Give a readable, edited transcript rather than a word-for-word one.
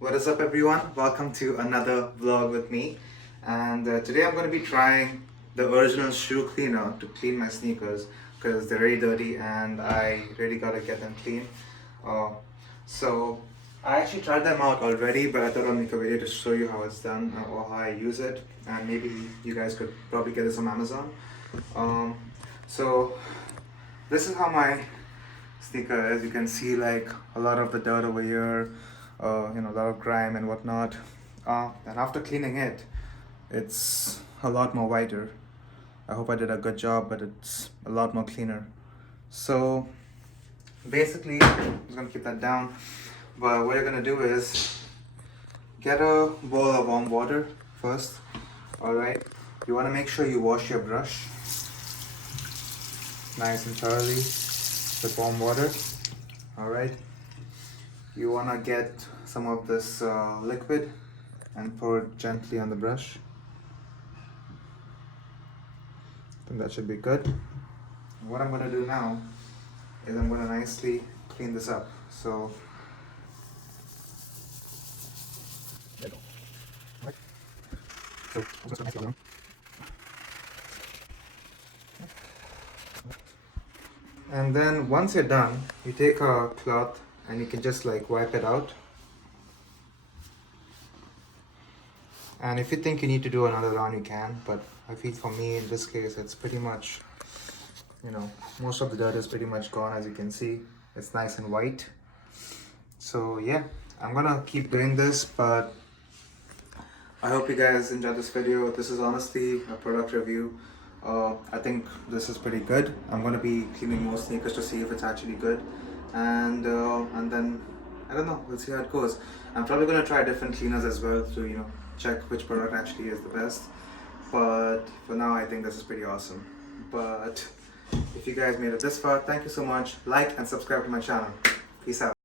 What is up everyone? Welcome to another vlog with me. And today I'm going to be trying the original shoe cleaner to clean my sneakers because they're very dirty and I really gotta get them clean. So I actually tried them out already, but I thought I'll make a video to show you how it's done or how I use it, and maybe you guys could probably get this on Amazon. So this is how my sneaker is. You can see like a lot of the dirt over here, a lot of grime and whatnot. And after cleaning it, it's a lot more whiter. I hope I did a good job, but it's a lot more cleaner. So basically, I'm just gonna keep that down. But what you're gonna do is get a bowl of warm water first. All right. You wanna make sure you wash your brush nice and thoroughly with warm water. All right. You wanna get some of this liquid and pour it gently on the brush. I think that should be good. What I'm gonna do now is I'm gonna nicely clean this up. So and then once you're done, you take a cloth and you can just like wipe it out. And if you think you need to do another round, you can, but I feel for me in this case it's pretty much, most of the dirt is pretty much gone. As you can see, it's nice and white. So yeah, I'm gonna keep doing this, but I hope you guys enjoyed this video. This is honestly a product review. I think this is pretty good. I'm gonna be cleaning more sneakers to see if it's actually good, and then I don't know. We'll see how it goes. I'm probably gonna try different cleaners as well to check which product actually is the best. But for now, I think this is pretty awesome. But if you guys made it this far, thank you so much. Like and subscribe to my channel. Peace out.